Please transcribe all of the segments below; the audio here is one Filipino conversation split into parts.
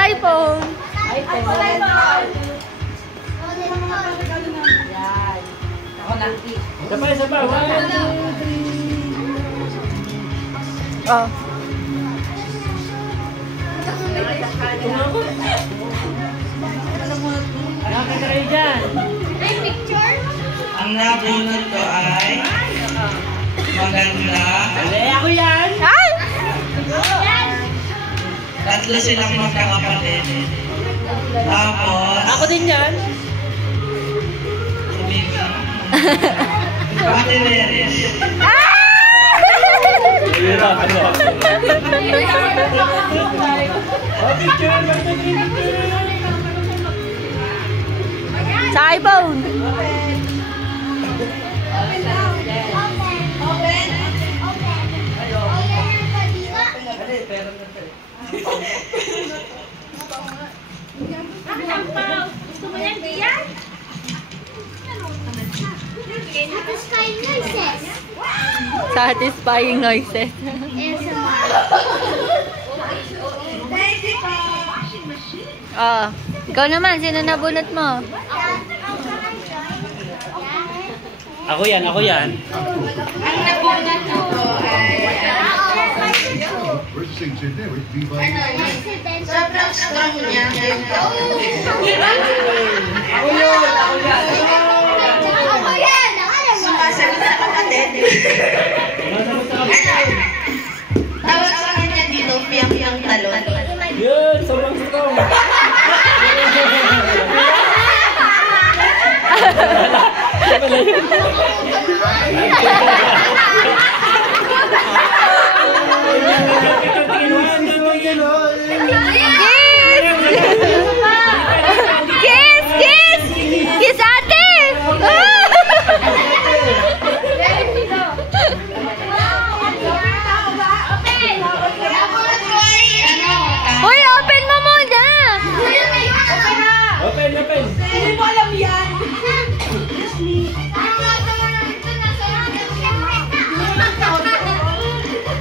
iPhone. Sabay. Oh. Nakakataray dyan. Ang nabunod ko ay maganda. Ako yan. Ay! Tatlo silang magkakapatid. Tapos, Ako din yan. sumima. Patineres. Sa iPhone. Gusto mo yan, Dian? Satisfying noises. Satisfying noises. Oh, ikaw naman, sino nabunot mo? Ako yan. Ang nabunot ko ay... sobrang strong niya. Sumasagot sa kapatid. Tawag sa kanya dito, piyang-piyang talon. Yun, sobrang strong. Kiss ate! Hoy, open mo muna! Open. Hindi mo alam yan.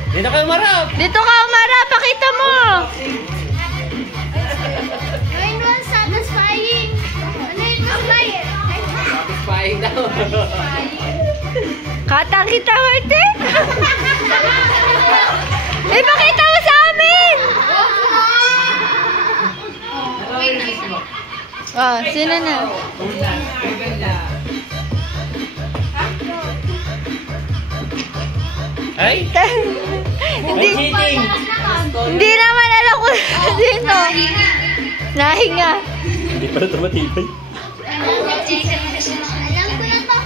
Dito kayo marap. Dito ka, Umara, pakita mo! Ayun was satisfying. Ano yun mas bayan? Satisfying daw. Katang kita, Marte! Ipakita mo sa amin! Oh, sino na? Ay, cheating. Hindi naman alam ko sino. Nahinga. Hindi pa rin tumatibay. Alam ko na to.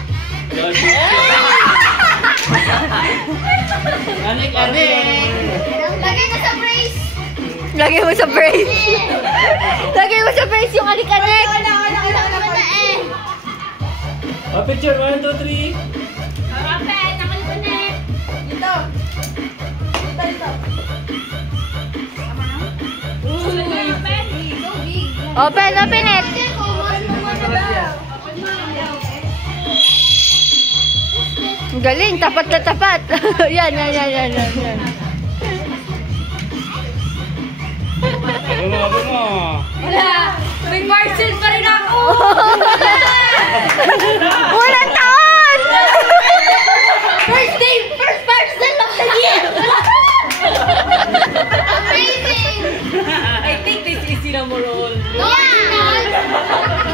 Anik. Lagay mo sa brace. Lagay mo sa brace. Lagay mo sa brace yung anik-anik. Oh, picture. 1, 2, 3. Open, nakalimunin. Dito. Open it. Galing, tapat na tapat. Yan. Ano mo? Wala. May Marcel pa rin ako. Walang taon! First person of the year. Amazing. I think this is Sinamorol. Yeah.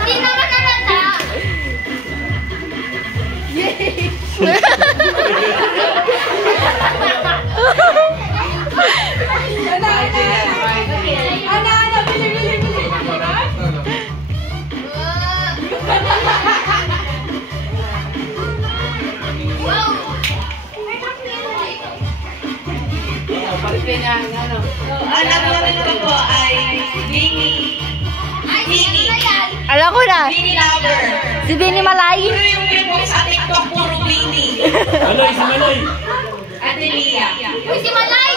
Hindi naman nalata. Ana, bili. Wow. ang nabunod ko po ay Bini. Alam ko na. Bini lover. Si Bini Malay. Puro yung people sa TikTok, puro Bini. Maloy, si Maloy. Ate Lia. Uy, si Malay.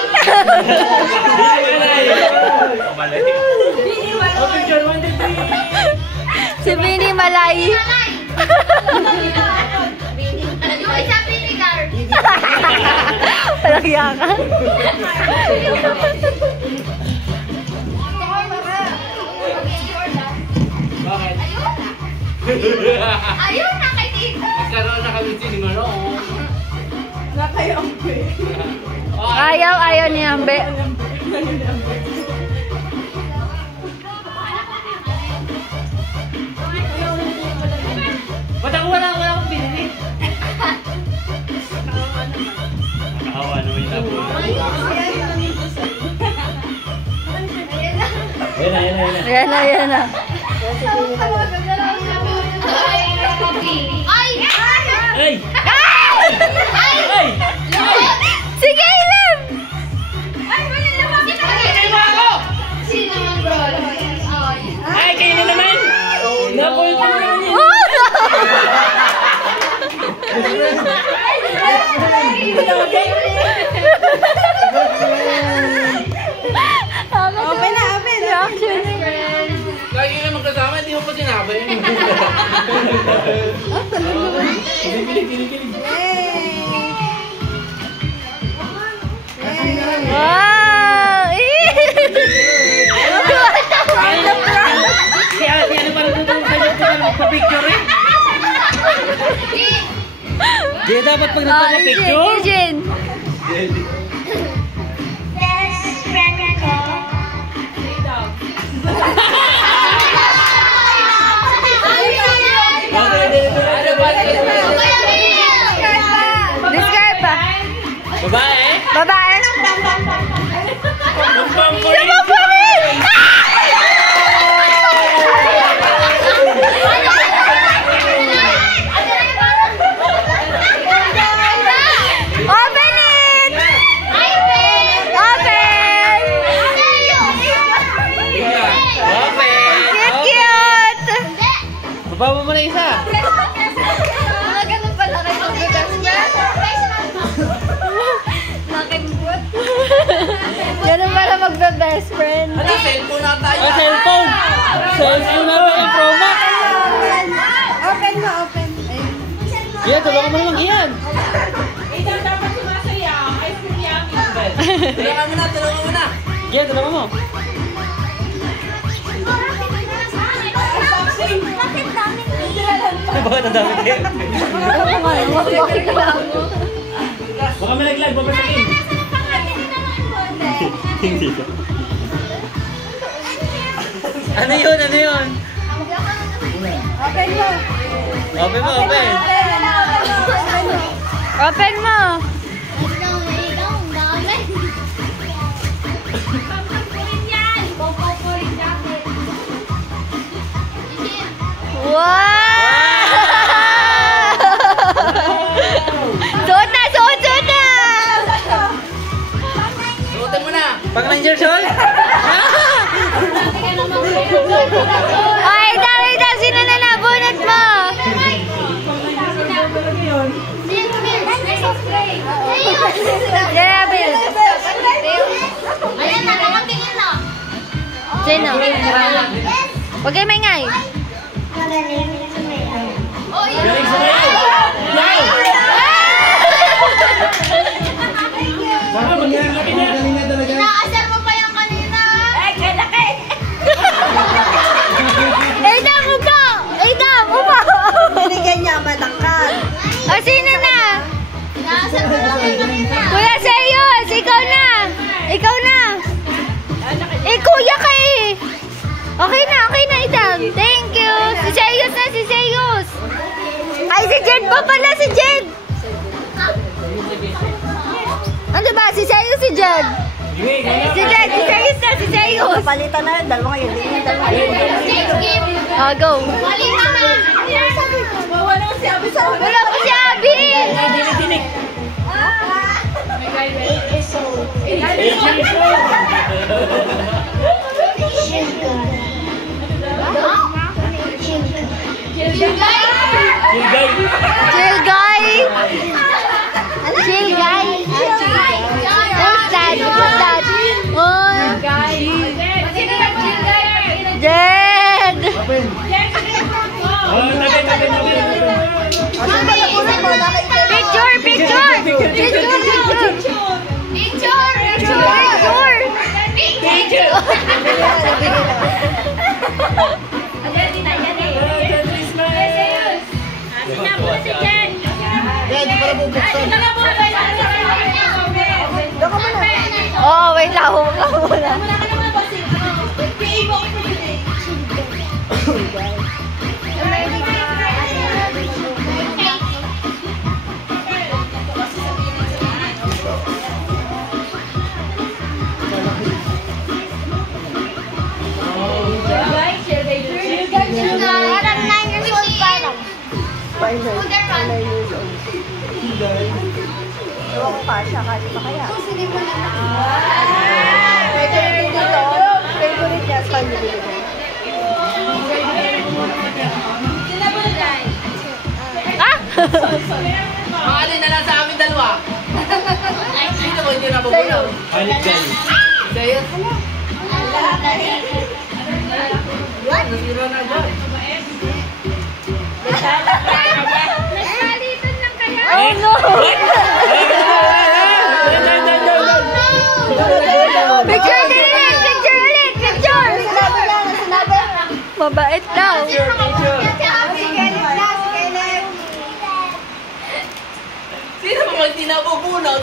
Malay. Oh, picture. 1, 2, 3. Si Bini Malay. Yung isa pinigar. Walang yaka. Bakit? Ayun na kay Tito. Nagkaroon na kami sinima noon. Ayaw ni Ambe. Ba't ako wala akong pinili? Nakahawa naman yung labo. Ayan na. Ay! Ay! Ay! Ay! Sige, Ilan! Ay! Wala naman! Sino ang bro? Ay! Kayo na naman! Napoy ko naman yun! Open na. Reaction. Lagi na magkasama, hindi mo pa sinabi. Kilig. Wow! Kaya ano pala dito magpa-picture eh? Di dapat pag nagpa-picture? Eugene. Best friend ko. Describe pa. Babae? Babae. Magpampurin! Open it! Open! Cute! Baba mo na isa! Ganun pala kayo mag-best friend. Nakimbot. Ganun pala magbe-best friend. Cellphone na tayo! Cellphone! Cellphone na tayo, Pro Max! Open mo, open. Iyan, tulungan mo naman, Iyan! Tulungan mo na! Iyan, tulungan mo! Bakit ang dami kayo? Baka may naglag, babasagin! Hindi ka. Ano yun? Open mo. Open mo. Open mo. Wow! Suot na! Suotin mo na! Pang Ranger Sol? Ay, Ida, sino na nabunot mo? Grabe. Ayan na, nakatingin na. Sino? Huwag kayo maingay. Oh, yun. Galing sa kayo! Wow! Baka maglalaki na! Galing na talaga! Inaasar mo pa yung kanina. Ay, kalaki. Ida, upo! Binigyan niya matangkad. O, sino na? Inaasar mo lang yung kanina. Kuya Seyos, ikaw na! Eh, kuya ka eh! Okay na, Idam. Thank you! Si Seyos! Ay, si Jed pa pala, si Jed! Ano ba? Si Seyos, si Jed! Si Seyos! Palitan na, dalawa ngayon. Change game. Go! Mali na na. Wala ko si Abi sa Wala po si Abby! Dinig! Chill guy! Who's that? Oh, Jed! Picture! picture. Oo, wait lang. Huwag lang muna. Parang 9 years old parang. Final. 9 years old. Ewan ko pa siya, kaya pa kaya. Pwede rin dito. Favorite niya, saan niyo binigay? Ah! Makalin na lang sa amin dalawa. Sino ko hindi nabubunaw? Halit dyan. Sa'yo? Yan, nasira na agad. Nagpalitan lang kaya. Oh no! Picture ulit! Picture ulit! Picture! Sinabi lang, sinabi. Mabait daw. Sino ba mag hindi nabubunaw?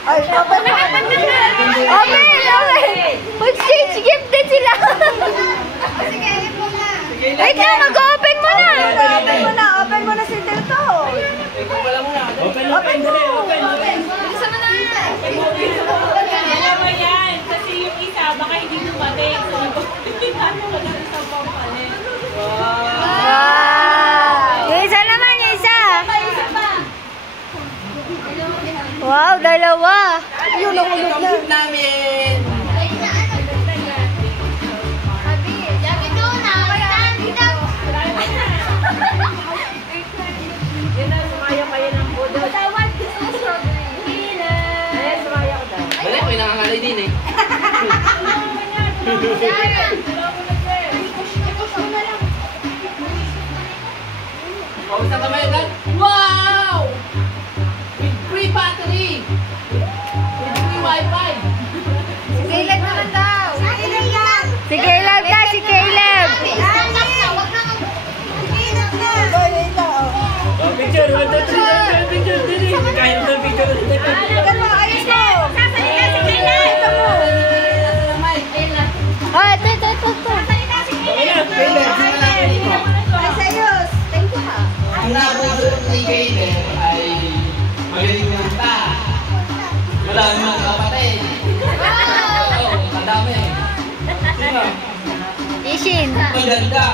Ay, open mo. Open! Mag-change gift din sila. Wait lang, mag-open mo na. Open mo na si Tito. Ikaw pala muna. Open, dali, open. Bilisan mo na. Alam mo yan, kasi yung isa, baka hindi dumating. So, ano mag-isang pampalit. Wow! Yung isa naman, yung isa. Wow, dalawa. Yun, nahulog na. Gift namin. Balik, may nakakalay din eh. Pawis na kamay agad. Wow! With free battery. With free wifi. Si Caleb naman daw. Si Caleb ka, si Caleb. Picture, 1, 2, 3, picture, dili. Kaya ito, picture. Ayos mo. Oh, ito. Ay, sayos. Thank you ha. Ang nabubuot ni Caleb ay magaling kumanta. Marami mga kapatid. Oo, madami. Sino? Ishin. Maganda.